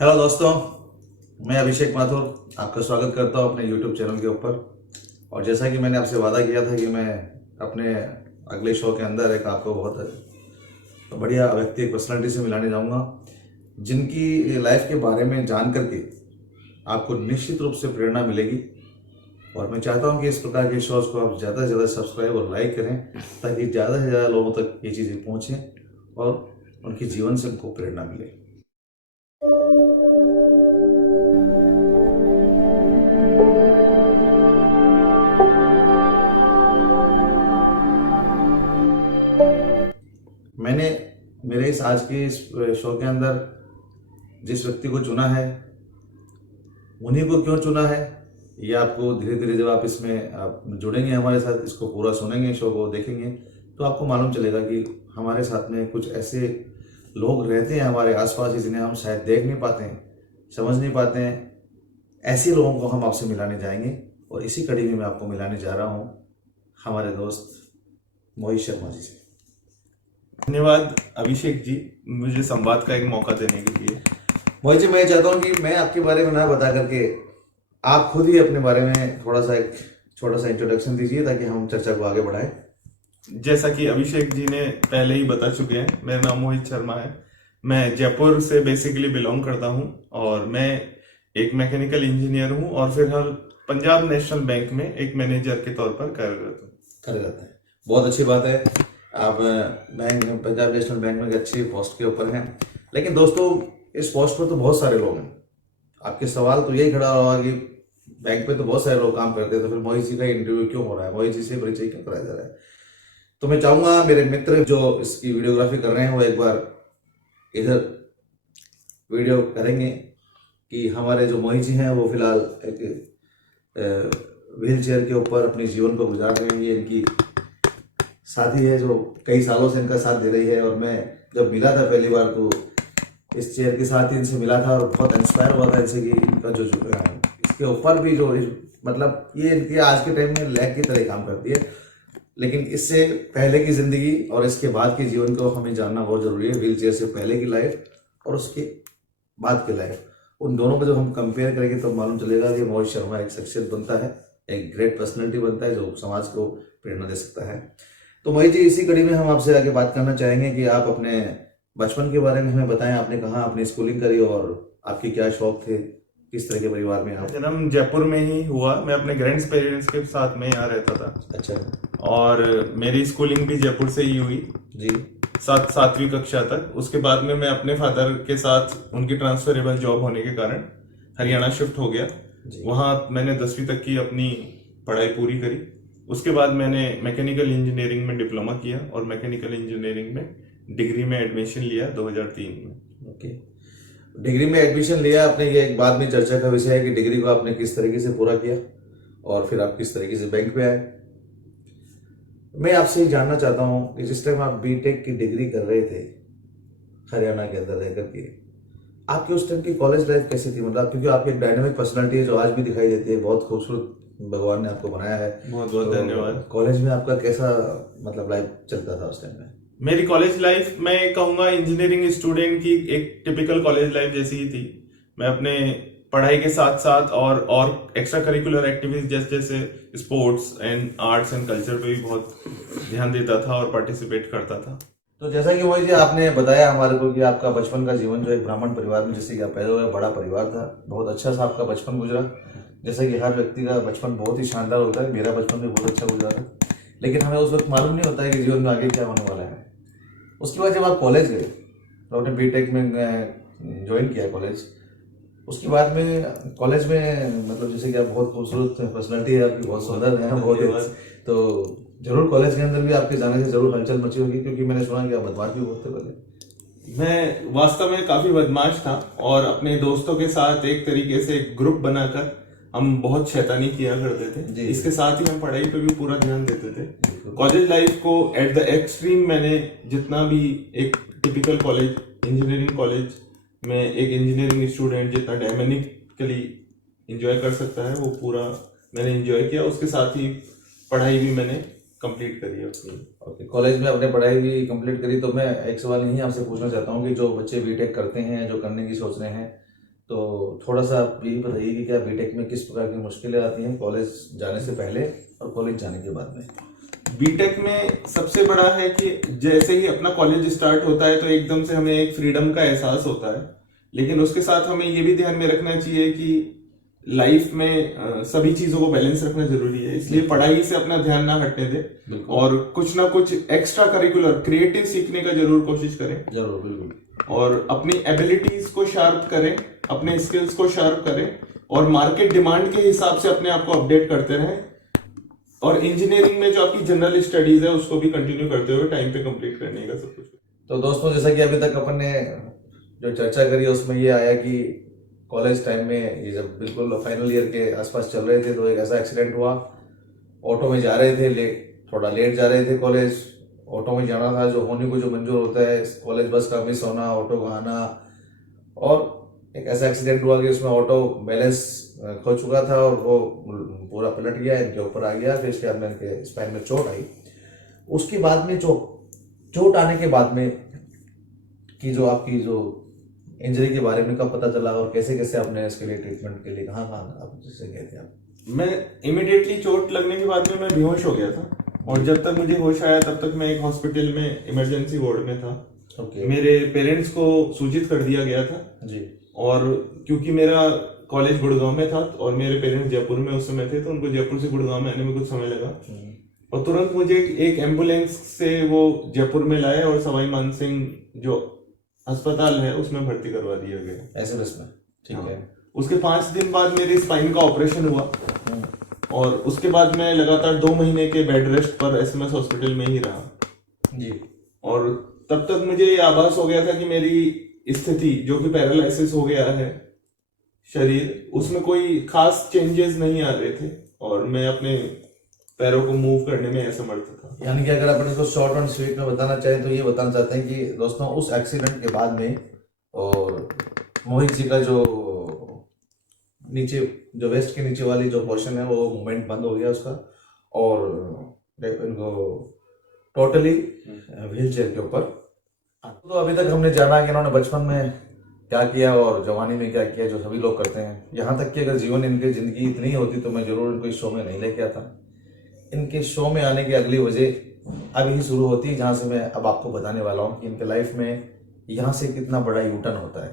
Hello दोस्तों, मैं अभिषेक माथुर आपका स्वागत करता हूं अपने यूट्यूब चैनल के ऊपर। और जैसा कि मैंने आपसे वादा किया था कि मैं अपने अगले शो के अंदर एक आपको बहुत बढ़िया व्यक्ति, एक पर्सनालिटी से मिलाने जाऊंगा जिनकी लाइफ के बारे में जान करके आपको निश्चित रूप से प्रेरणा मिलेगी। और मैं चाहता हूं कि इस प्रकार के शोज़ को आप ज़्यादा से ज़्यादा सब्सक्राइब और लाइक करें ताकि ज़्यादा से ज़्यादा लोगों तक ये चीज़ें पहुँचें और उनके जीवन से उनको प्रेरणा मिले। मैंने मेरे इस आज के इस शो के अंदर जिस व्यक्ति को चुना है, उन्हीं को क्यों चुना है, ये आपको धीरे धीरे जब आप इसमें आप जुड़ेंगे हमारे साथ, इसको पूरा सुनेंगे, शो को देखेंगे, तो आपको मालूम चलेगा कि हमारे साथ में कुछ ऐसे लोग रहते हैं हमारे आसपास जिन्हें हम शायद देख नहीं पाते हैं, समझ नहीं पाते हैं। ऐसे लोगों को हम आपसे मिलाने जाएंगे और इसी कड़ी में मैं आपको मिलाने जा रहा हूँ हमारे दोस्त मोहित शर्मा जी से। धन्यवाद अभिषेक जी, मुझे संवाद का एक मौका देने के लिए। मोहित जी, मैं चाहता हूँ कि मैं आपके बारे में ना बता करके आप खुद ही अपने बारे में थोड़ा सा एक छोटा सा इंट्रोडक्शन दीजिए ताकि हम चर्चा को आगे बढ़ाएं। जैसा कि अभिषेक जी ने पहले ही बता चुके हैं, मेरा नाम मोहित शर्मा है। मैं जयपुर से बेसिकली बिलोंग करता हूं और मैं एक मैकेनिकल इंजीनियर हूं और फिलहाल पंजाब नेशनल बैंक में एक मैनेजर के तौर पर कार्यरत हैं। बहुत अच्छी बात है, आप पंजाब नेशनल बैंक में एक अच्छी पोस्ट के ऊपर हैं। लेकिन दोस्तों, इस पोस्ट पर तो बहुत सारे लोग हैं। आपके सवाल तो यही खड़ा होगा कि बैंक पे तो बहुत सारे लोग काम करते हैं, तो फिर मोहित जी का इंटरव्यू क्यों हो रहा है, मोहित जी से परिचय क्यों कराया जा रहा है। तो मैं चाहूंगा मेरे मित्र जो इसकी वीडियोग्राफी कर रहे हैं वो एक बार इधर वीडियो करेंगे कि हमारे जो मोहित जी हैं वो फिलहाल एक व्हील चेयर के ऊपर अपने जीवन को गुजार रहे हैं। ये इनकी साथी है जो कई सालों से इनका साथ दे रही है। और मैं जब मिला था पहली बार तो इस चेयर के साथ ही इनसे मिला था और बहुत इंस्पायर हुआ था इनसे कि इनका जो इसके ऊपर भी जो मतलब ये इनके आज के टाइम में लैग की तरह काम करती है। लेकिन इससे पहले की ज़िंदगी और इसके बाद के जीवन को हमें जानना बहुत ज़रूरी है। व्हील चेयर से पहले की लाइफ और उसके बाद की लाइफ, उन दोनों को जब हम कंपेयर करेंगे तो मालूम चलेगा कि मोहित शर्मा एक शख्सियत बनता है, एक ग्रेट पर्सनैलिटी बनता है जो समाज को प्रेरणा दे सकता है। तो मोहित जी, इसी कड़ी में हम आपसे आगे बात करना चाहेंगे कि आप अपने बचपन के बारे में हमें बताएं। आपने कहाँ अपनी स्कूलिंग करी और आपके क्या शौक थे, किस तरह के परिवार में आप। जन्म जयपुर में ही हुआ। मैं अपने ग्रैंड पेरेंट्स के साथ में यहाँ रहता था। अच्छा। और मेरी स्कूलिंग भी जयपुर से ही हुई जी। सातवीं कक्षा तक। उसके बाद में मैं अपने फादर के साथ उनकी ट्रांसफरेबल जॉब होने के कारण हरियाणा शिफ्ट हो गया। वहाँ मैंने 10वीं तक की अपनी पढ़ाई पूरी करी। उसके बाद मैंने मैकेनिकल इंजीनियरिंग में डिप्लोमा किया और मैकेनिकल इंजीनियरिंग में डिग्री में एडमिशन लिया 2003 में। ओके, डिग्री में एडमिशन लिया आपने, ये एक बाद में चर्चा का विषय है कि डिग्री को आपने किस तरीके से पूरा किया और फिर आप किस तरीके से बैंक पे आए। मैं आपसे ये जानना चाहता हूँ कि जिस टाइम आप बीटेक की डिग्री कर रहे थे हरियाणा के अंदर रह करके, आपकी उस टाइम की कॉलेज लाइफ कैसी थी। मतलब क्योंकि आपकी एक डायनामिक पर्सनालिटी है जो आज भी दिखाई देती है, बहुत खूबसूरत भगवान ने आपको बनाया है। बहुत बहुत धन्यवाद। कॉलेज में आपका कैसा मतलब लाइफ चलता था उस टाइम में। मेरी कॉलेज लाइफ मैं कहूँगा इंजीनियरिंग स्टूडेंट की एक टिपिकल कॉलेज लाइफ जैसी ही थी। मैं अपने पढ़ाई के साथ साथ और एक्स्ट्रा करिकुलर एक्टिविटीज जैसे sports and arts and culture पे भी बहुत ध्यान देता था और पार्टिसिपेट करता था। तो जैसा कि मोहित जी आपने बताया हमारे को कि आपका बचपन का जीवन जो एक ब्राह्मण परिवार में, जैसे कि आप पैदा हुए, बड़ा परिवार था, बहुत अच्छा सा आपका बचपन गुजरा। जैसे कि हर व्यक्ति का बचपन बहुत ही शानदार होता है, मेरा बचपन भी बहुत अच्छा गुजरा था। लेकिन हमें उस वक्त मालूम नहीं होता है कि जीवन में आगे क्या होने वाला है। उसके बाद जब आप कॉलेज गए तो आपने बीटेक में ज्वाइन किया कॉलेज, उसके बाद में कॉलेज में मतलब जैसे कि आप बहुत खूबसूरत पर्सनैलिटी है आपकी, बहुत सुंदर है, बहुत तो जरूर कॉलेज के अंदर भी आपके जाने से जरूर हलचल मची होगी, क्योंकि मैंने सुना कि आप बदमाश भी बहुत थे पहले। मैं वास्तव में काफी बदमाश था और अपने दोस्तों के साथ एक तरीके से ग्रुप बनाकर हम बहुत शैतानी किया करते थे। इसके साथ ही हम पढ़ाई पे भी पूरा ध्यान देते थे। कॉलेज लाइफ को एट द एक्सट्रीम मैंने जितना भी एक टिपिकल कॉलेज, इंजीनियरिंग कॉलेज में एक इंजीनियरिंग स्टूडेंट जितना डायनामिकली एंजॉय कर सकता है वो पूरा मैंने एंजॉय किया। उसके साथ ही पढ़ाई भी मैंने कंप्लीट करी है अपनी। ओके, कॉलेज में आपने पढ़ाई भी कंप्लीट करी। तो मैं एक सवाल यही आपसे पूछना चाहता हूँ कि जो बच्चे बीटेक करते हैं, जो करने की सोच रहे हैं, तो थोड़ा सा आप यही बताइए कि क्या बीटेक में किस प्रकार की मुश्किलें आती हैं कॉलेज जाने से पहले और कॉलेज जाने के बाद में। बीटेक में सबसे बड़ा है कि जैसे ही अपना कॉलेज स्टार्ट होता है तो एकदम से हमें एक फ्रीडम का एहसास होता है, लेकिन उसके साथ हमें ये भी ध्यान में रखना चाहिए कि लाइफ में सभी चीजों को बैलेंस रखना जरूरी है, इसलिए पढ़ाई से अपना ध्यान ना हटने दे और कुछ ना कुछ एक्स्ट्रा करिकुलर क्रिएटिव सीखने का जरूर कोशिश करें। जरूर, बिल्कुल। और अपनी एबिलिटीज को शार्प करें, अपने स्किल्स को शार्प करें और मार्केट डिमांड के हिसाब से अपने आप को अपडेट करते रहें। और इंजीनियरिंग में जो आपकी जनरल स्टडीज है उसको भी कंटिन्यू करते हुए टाइम पे कंप्लीट करने का सब कुछ। तो दोस्तों, जैसा कि अभी तक अपन ने जो चर्चा करी उसमें ये आया कि कॉलेज टाइम में ये जब बिल्कुल फाइनल ईयर के आसपास चल रहे थे तो एक ऐसा एक्सीडेंट हुआ। ऑटो में जा रहे थे, थोड़ा लेट जा रहे थे कॉलेज। ऑटो में जाना था जो होने को जो मंजूर होता है, कॉलेज बस का मिस होना, ऑटो का आना, और एक ऐसा एक्सीडेंट हुआ कि उसमें ऑटो बैलेंस खो चुका था और वो पूरा पलट गया, इनके ऊपर आ गया। फिर इसके अंदर इनके स्पाइन में चोट आई। उसके बाद में चोट आने के बाद में कि जो आपकी जो इंजरी के बारे में कब पता चला और कैसे कैसे आपने इसके लिए ट्रीटमेंट के लिए कहाँ आप जिससे गए थे आप? मैं इमिडिएटली चोट लगने के बाद में मैं बेहोश हो गया था और जब तक मुझे होश आया तब तक मैं एक हॉस्पिटल में इमरजेंसी वार्ड में था। मेरे पेरेंट्स को सूचित कर दिया गया था जी। और क्योंकि मेरा कॉलेज गुड़गांव में था और मेरे पेरेंट्स जयपुर में उस समय थे तो उनको जयपुर से गुड़गांव में आने में कुछ समय लगा और तुरंत मुझे एक एम्बुलेंस से वो जयपुर में लाए और सवाई मानसिंह जो अस्पताल है उसमें भर्ती करवा दिया गया। ऐसे बस में? ठीक है। उसके 5 दिन बाद मेरे स्पाइन का ऑपरेशन हुआ और उसके बाद मैं लगातार 2 महीने के बेड रेस्ट पर एसएमएस हॉस्पिटल में ही रहा जी। और तब तक मुझे ये आभास हो गया था कि मेरी स्थिति जो कि पैरालिसिस हो गया है शरीर, उसमें कोई खास चेंजेस नहीं आ रहे थे और मैं अपने पैरों को मूव करने में असमर्थ था। यानी कि अगर अपन इसको शॉर्ट एंड स्वीट में बताना चाहें तो ये बताना चाहते हैं कि दोस्तों उस एक्सीडेंट के बाद में और मोहित जी का जो नीचे जो वेस्ट के नीचे वाली जो पोर्शन है वो मूवमेंट बंद हो गया उसका और इनको टोटली व्हील चेयर के ऊपर। तो अभी तक हमने जाना कि इन्होंने बचपन में क्या किया और जवानी में क्या किया, जो सभी लोग करते हैं। यहाँ तक कि अगर जीवन इनकी जिंदगी इतनी होती तो मैं जरूर इनको इस शो में नहीं लेके आता। इनके शो में आने की अगली वजह अब ही शुरू होती है, जहाँ से मैं अब आपको बताने वाला हूँ कि इनके लाइफ में यहाँ से कितना बड़ा यू टर्न होता है।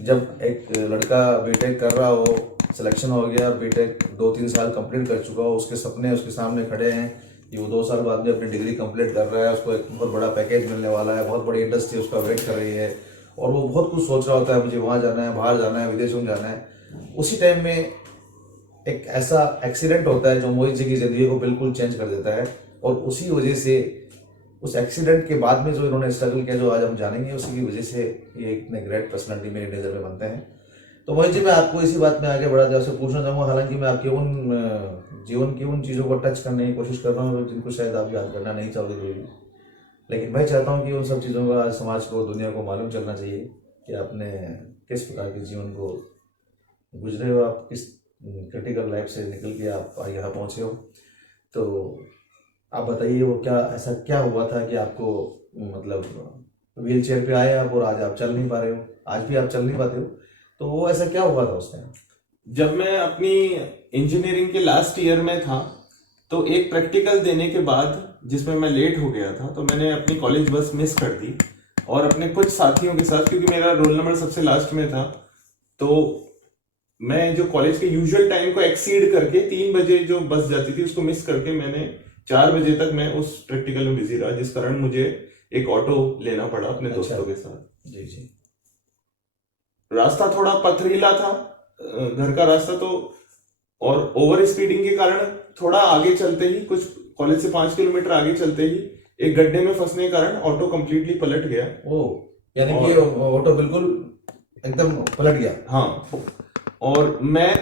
जब एक लड़का बीटेक कर रहा हो, सिलेक्शन हो गया, बीटेक 2-3 साल कंप्लीट कर चुका हो, उसके सपने उसके सामने खड़े हैं कि वो 2 साल बाद में अपनी डिग्री कंप्लीट कर रहा है, उसको एक बहुत बड़ा पैकेज मिलने वाला है, बहुत बड़ी इंडस्ट्री उसका वेट कर रही है और वो बहुत कुछ सोच रहा होता है, मुझे वहाँ जाना है, बाहर जाना है, विदेशों में जाना है। उसी टाइम में एक ऐसा एक्सीडेंट होता है जो मोहित जी की जिंदगी को बिल्कुल चेंज कर देता है और उसी वजह से उस एक्सीडेंट के बाद में जो इन्होंने स्ट्रगल किया जो आज हम जानेंगे, उसी की वजह से ये इतने ग्रेट पर्सनालिटी मेरी नज़र में बनते हैं। तो मोहित जी, मैं आपको इसी बात में आगे बढ़ा आपसे पूछना चाहूँगा, हालांकि मैं आपके उन जीवन की उन चीज़ों को टच करने की कोशिश कर रहा हूँ जिनको शायद आप याद करना नहीं चाहोगे कभी, लेकिन मैं चाहता हूँ कि उन सब चीज़ों का समाज को, दुनिया को मालूम चलना चाहिए कि आपने किस प्रकार के जीवन को गुजरे हो, आप किस क्रिटिकल लाइफ से निकल के आप यहाँ पहुँचे हो। तो आप बताइए वो क्या ऐसा क्या हुआ था कि आपको मतलब व्हील चेयर पे आए आप और आज आप चल नहीं पा रहे हो, आज भी आप चल नहीं पाते हो, तो वो ऐसा क्या हुआ था उस टाइम? जब मैं अपनी इंजीनियरिंग के लास्ट ईयर में था तो एक प्रैक्टिकल देने के बाद जिसमें मैं लेट हो गया था तो मैंने अपनी कॉलेज बस मिस कर दी और अपने कुछ साथियों के साथ, क्योंकि मेरा रोल नंबर सबसे लास्ट में था, तो मैं जो कॉलेज के यूजुअल टाइम को एक्सीड करके 3 बजे जो बस जाती थी उसको मिस करके मैंने 4 बजे तक मैं उस प्रैक्टिकल में बिजी रहा, जिस कारण मुझे एक ऑटो लेना पड़ा अपने दोस्तों के साथ। जी जी। रास्ता थोड़ा पथरीला था, घर का रास्ता, तो और ओवर स्पीडिंग के कारण थोड़ा आगे चलते ही, कुछ कॉलेज से 5 किलोमीटर आगे चलते ही एक गड्ढे में फंसने के कारण ऑटो कंप्लीटली पलट गया। यानी कि ऑटो बिल्कुल एकदम पलट गया? हाँ, और मैं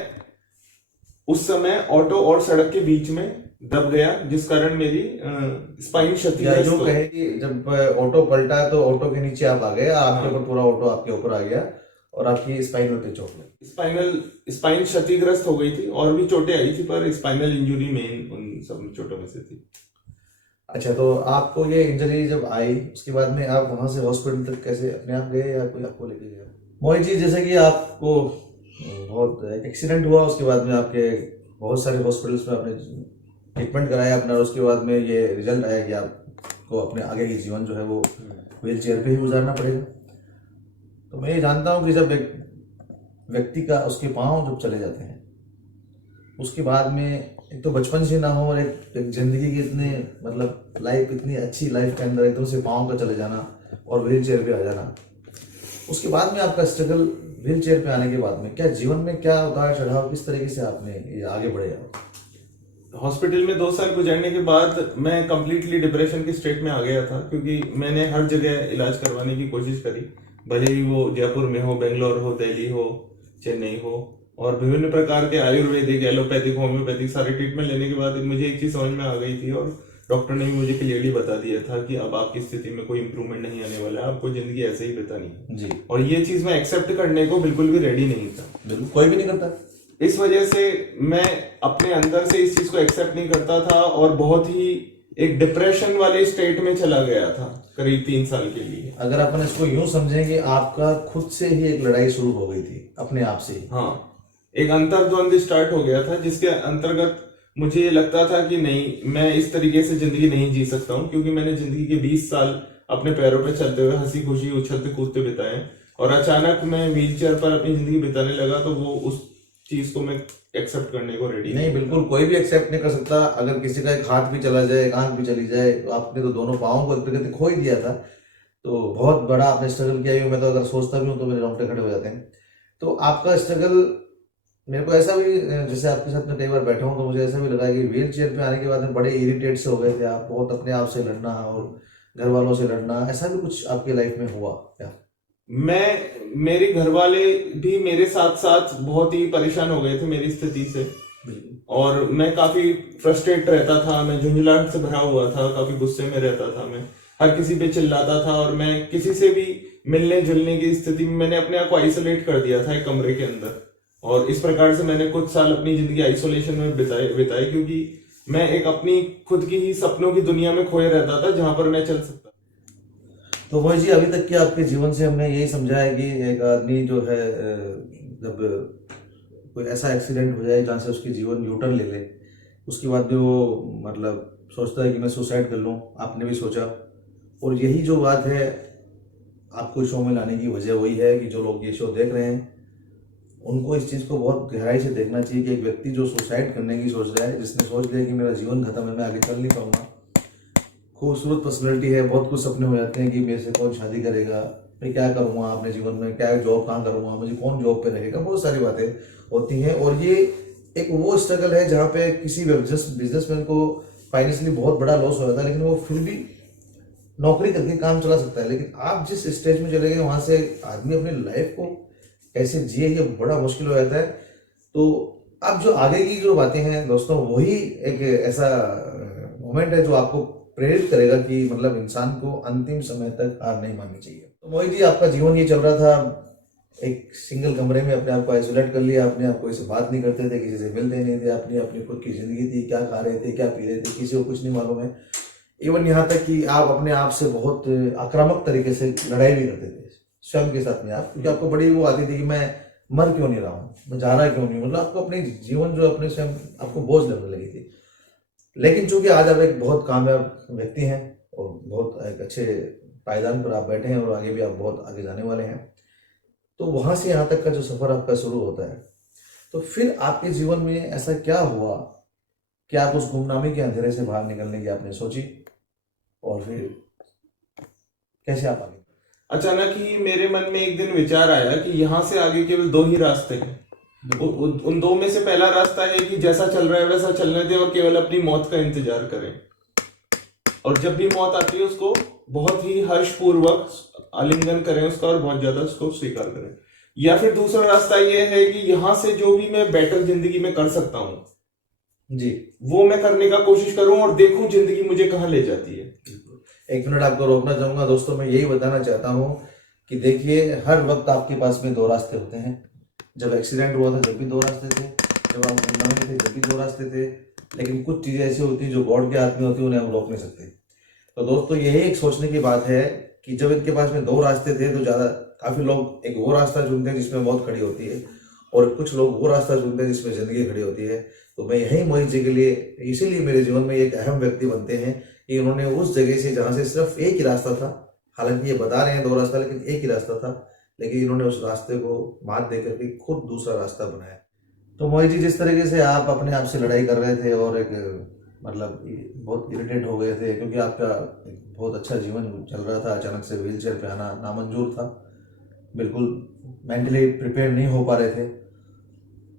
उस समय ऑटो और सड़क के बीच में दब गया, जिस कारण मेरी स्पाइन क्षतिग्रस्त हो गई। कि जब ऑटो पलटा तो ऑटो के नीचे आप आ गए, आपके ऊपर पूरा ऑटो आपके ऊपर आ गया और आपकी स्पाइनल पे चोट लगी। स्पाइन क्षतिग्रस्त हो गई थी और भी चोटें आई थी, पर स्पाइनल इंजरी मेन उन सब चोटों में से थी। अच्छा, तो आपको ये इंजरी जब आई उसके बाद में आप वहां से हॉस्पिटल तक कैसे अपने आप गए या कोई आपको लेके गया? मोहित जी, जैसे कि आपको बहुत एक एक्सीडेंट हुआ, उसके बाद में आपके बहुत सारे हॉस्पिटल्स में आपने ट्रीटमेंट कराया अपना, और उसके बाद में ये रिजल्ट आया कि आपको अपने आगे की जीवन जो है वो व्हील चेयर पर ही गुजारना पड़ेगा। तो मैं ये जानता हूँ कि जब एक व्यक्ति का उसके पाँव जब चले जाते हैं, उसके बाद में एक तो बचपन से ना हो, और एक जिंदगी की इतने मतलब लाइफ, इतनी अच्छी लाइफ के अंदर एकदम से पाँव का चले जाना और व्हील चेयर पे आ जाना, उसके बाद में आपका स्ट्रगल व्हील चेयर पे आने के बाद में क्या जीवन में क्या उतार चढ़ाव, किस तरीके से आपने ये आगे बढ़े आप? हॉस्पिटल में 2 साल गुजरने के बाद मैं कंप्लीटली डिप्रेशन की स्टेट में आ गया था, क्योंकि मैंने हर जगह इलाज करवाने की कोशिश करी, भले ही वो जयपुर में हो, बेंगलोर हो, दिल्ली हो, चेन्नई हो, और विभिन्न प्रकार के आयुर्वेदिक, एलोपैथिक, होम्योपैथिक सारे ट्रीटमेंट लेने के बाद मुझे एक चीज समझ में आ गई थी, और डॉक्टर ने भी मुझे क्लियरली बता दिया था कि अब आपकी स्थिति में कोई इंप्रूवमेंट नहीं आने वाला है, आपको जिंदगी ऐसे ही बितानी है जी। और ये चीज मैं एक्सेप्ट करने को बिल्कुल भी रेडी नहीं था। बिल्कुल कोई भी नहीं करता। इस वजह से मैं अपने अंदर से इस चीज को एक्सेप्ट नहीं करता था और बहुत ही एक डिप्रेशन वाले स्टेट में चला गया था करीब 3 साल के लिए। अगर अपन इसको यूं समझेंगे, आपका खुद से ही एक लड़ाई शुरू हो गई थी अपने आप से ही। हाँ, एक अंतर्द्वंद स्टार्ट हो गया था, जिसके अंतर्गत मुझे ये लगता था कि नहीं, मैं इस तरीके से जिंदगी नहीं जी सकता हूँ, क्योंकि मैंने जिंदगी के 20 साल अपने पैरों पे चलते हुए हंसी खुशी उछलते कूदते बिताए, और अचानक मैं व्हील चेयर पर अपनी जिंदगी बिताने लगा, तो वो उस चीज को मैं एक्सेप्ट करने को रेडी नहीं, बिल्कुल कोई भी एक्सेप्ट नहीं कर सकता। अगर किसी का एक हाथ भी चला जाए, एक आंख भी चली जाए, तो आपने तो दोनों पाँव को एक प्रकृति खो ही दिया था, तो बहुत बड़ा आपने स्ट्रगल किया है। मैं तो अगर सोचता भी हूँ तो मेरे रोंगटे खड़े हो जाते हैं। तो आपका स्ट्रगल, मेरे को ऐसा भी, जैसे आपके साथ में कई बार बैठा हूँ तो मुझे ऐसा भी लगा कि व्हील चेयर पे आने के बाद में बड़े इरिटेट से हो गए थे आप, बहुत अपने आप से लड़ना और घर वालों से लड़ना, ऐसा भी कुछ आपकी लाइफ में हुआ क्या? मेरे घर वाले भी मेरे साथ साथ बहुत ही परेशान हो गए थे मेरी स्थिति से, और मैं काफी फ्रस्ट्रेट रहता था, मैं झुंझलाहट से भरा हुआ था, काफी गुस्से में रहता था, मैं हर किसी पे चिल्लाता था, और मैं किसी से भी मिलने जुलने की स्थिति में मैंने अपने आप को आइसोलेट कर दिया था एक कमरे के अंदर, और इस प्रकार से मैंने कुछ साल अपनी जिंदगी आइसोलेशन में बिताई, क्योंकि मैं एक अपनी खुद की ही सपनों की दुनिया में खोए रहता था जहां पर मैं चल सकता। तो मोहित जी, अभी तक के आपके जीवन से हमने यही समझा है कि एक आदमी जो है, जब कोई ऐसा एक्सीडेंट हो जाए जहाँ से उसकी जीवन यूटर्न ले ले, उसके बाद भी वो मतलब सोचता है कि मैं सुसाइड कर लूँ। आपने भी सोचा, और यही जो बात है आपको शो में लाने की वजह वही है कि जो लोग ये शो देख रहे हैं उनको इस चीज़ को बहुत गहराई से देखना चाहिए कि एक व्यक्ति जो सुसाइड करने की सोच रहा है, जिसने सोच लिया कि मेरा जीवन खत्म है, मैं आगे चल नहीं पाऊंगा, खूबसूरत पर्सनैलिटी है, बहुत कुछ सपने हो जाते हैं कि मेरे से कौन शादी करेगा, मैं क्या करूँगा अपने जीवन में, क्या जॉब कहाँ करूँगा, मुझे कौन जॉब पे रहेगा, बहुत सारी बातें होती हैं। और ये एक वो स्ट्रगल है जहाँ पे किसी बिजनेसमैन को फाइनेंशियली बहुत बड़ा लॉस हो जाता है, लेकिन वो फिर भी नौकरी करके काम चला सकता है। लेकिन आप जिस स्टेज में चले गए, वहाँ से आदमी अपनी लाइफ को कैसे जिए, ये बड़ा मुश्किल हो जाता है। तो अब जो आगे की जो बातें हैं दोस्तों, वही एक ऐसा मोमेंट है जो आपको प्रेरित करेगा कि मतलब इंसान को अंतिम समय तक हार नहीं माननी चाहिए। तो मोहित जी, आपका जीवन ये चल रहा था, एक सिंगल कमरे में अपने आप को आइसोलेट कर लिया, अपने आप को इससे बात नहीं करते थे, किसी से मिलते नहीं थे, अपनी अपनी खुद की जिंदगी थी, क्या खा रहे थे, क्या पी रहे थे, किसी को कुछ नहीं मालूम है। इवन यहाँ तक कि आप अपने आप से बहुत आक्रामक तरीके से लड़ाई भी करते थे स्वयं के साथ में आप, क्योंकि आपको बड़ी वो आती थी कि मैं मर क्यों नहीं रहा हूँ, मैं जा रहा क्यों नहीं, मतलब आपको अपनी जीवन जो अपने स्वयं आपको बोझ लगने लगी थी। लेकिन चूंकि आज आप एक बहुत कामयाब व्यक्ति हैं और बहुत एक अच्छे पायदान पर आप बैठे हैं और आगे भी आप बहुत आगे जाने वाले हैं, तो वहां से यहाँ तक का जो सफर आपका शुरू होता है, तो फिर आपके जीवन में ऐसा क्या हुआ कि आप उस गुमनामी के अंधेरे से बाहर निकलने की आपने सोची, और फिर कैसे आप आगे? अचानक ही मेरे मन में एक दिन विचार आया कि यहाँ से आगे केवल 2 ही रास्ते हैं। उन 2 में से पहला रास्ता है कि जैसा चल रहा है वैसा चलने दें और केवल अपनी मौत का इंतजार करें, और जब भी मौत आती है उसको बहुत ही हर्षपूर्वक आलिंगन करें उसका और बहुत ज्यादा उसको स्वीकार करें। या फिर दूसरा रास्ता यह है कि यहाँ से जो भी मैं बेटर जिंदगी में कर सकता हूँ जी, वो मैं करने का कोशिश करूं और देखूं जिंदगी मुझे कहाँ ले जाती है। एक मिनट आपको रोकना चाहूंगा दोस्तों, मैं यही बताना चाहता हूँ कि देखिए, हर वक्त आपके पास में 2 रास्ते होते हैं। जब एक्सीडेंट हुआ था जब भी 2 रास्ते थे, जब आप गुमनाम में थे जब भी 2 रास्ते थे, लेकिन कुछ चीज़ें ऐसी होती हैं जो गॉड के हाथ में होती है, उन्हें आप रोक नहीं सकते। तो दोस्तों, यही एक सोचने की बात है कि जब इनके पास में 2 रास्ते थे तो ज़्यादा काफ़ी लोग एक वो रास्ता चुनते हैं जिसमें मौत खड़ी होती है, और कुछ लोग वो रास्ता चुनते हैं जिसमें जिंदगी खड़ी होती है। तो मैं यही मोहित जी के लिए, इसीलिए मेरे जीवन में एक अहम व्यक्ति बनते हैं कि उन्होंने उस जगह से जहाँ से सिर्फ एक ही रास्ता था, हालांकि ये बता रहे हैं 2 रास्ता, लेकिन एक ही रास्ता था, लेकिन इन्होंने उस रास्ते को मात दे करके खुद दूसरा रास्ता बनाया। तो मोहित जी, जिस तरीके से आप अपने आप से लड़ाई कर रहे थे और एक मतलब बहुत इरिटेट हो गए थे क्योंकि आपका एक बहुत अच्छा जीवन चल रहा था, अचानक से व्हील चेयर पे आना नामंजूर था, बिल्कुल मेंटली प्रिपेयर नहीं हो पा रहे थे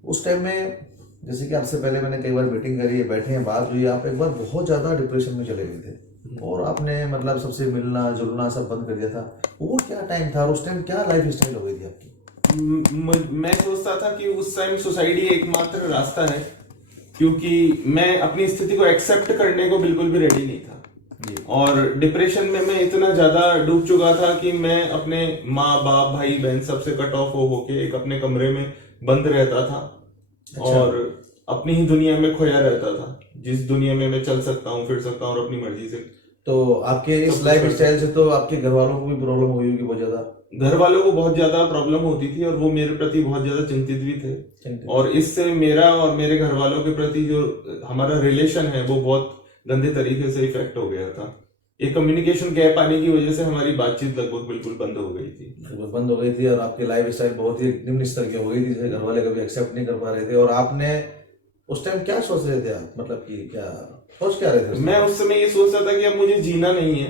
उस टाइम में। जैसे कि आपसे पहले मैंने कई बार मीटिंग करी है, बैठे हैं, बात हुई, आप एक बार बहुत ज़्यादा डिप्रेशन में चले गए थे और आपने मतलब सबसे मिलना जुलना सब बंद कर दिया था। वो क्या टाइम था और उस टाइम क्या लाइफ स्टाइल हो गई थी आपकी? मैं सोचता था कि उस टाइम सोसाइटी एकमात्र रास्ता है, क्योंकि मैं अपनी स्थिति को एक्सेप्ट करने को बिल्कुल भी रेडी नहीं था। और डिप्रेशन में मैं इतना ज्यादा डूब चुका था कि मैं अपने माँ बाप भाई बहन सबसे कट ऑफ हो होके एक अपने कमरे में बंद रहता था। अच्छा। और अपनी ही दुनिया में खोया रहता था, जिस दुनिया में मैं चल सकता हूँ, फिर सकता हूँ और अपनी मर्जी से। तो आपके इस लाइफ स्टाइल से तो आपके घर वालों को भी प्रॉब्लम हुई होगी बहुत ज़्यादा? घर वालों को बहुत ज्यादा प्रॉब्लम होती थी और वो मेरे प्रति बहुत ज्यादा चिंतित भी थे। और इससे मेरा और मेरे घर वालों के प्रति जो हमारा रिलेशन है वो बहुत गंदे तरीके से इफेक्ट हो गया था। एक कम्युनिकेशन गैप आने की वजह से हमारी बातचीत लगभग बिल्कुल बंद हो गई थी। बंद हो गई थी और आपकी लाइफ स्टाइल बहुत ही निम्न स्तर की हो गई थी, जिसे घर वाले कभी एक्सेप्ट नहीं कर पा रहे थे। और आपने उस टाइम क्या सोच रहे थे आप, मतलब कि क्या सोच क्या रहे थे? मैं उस समय ये सोच रहा था कि अब मुझे जीना नहीं है,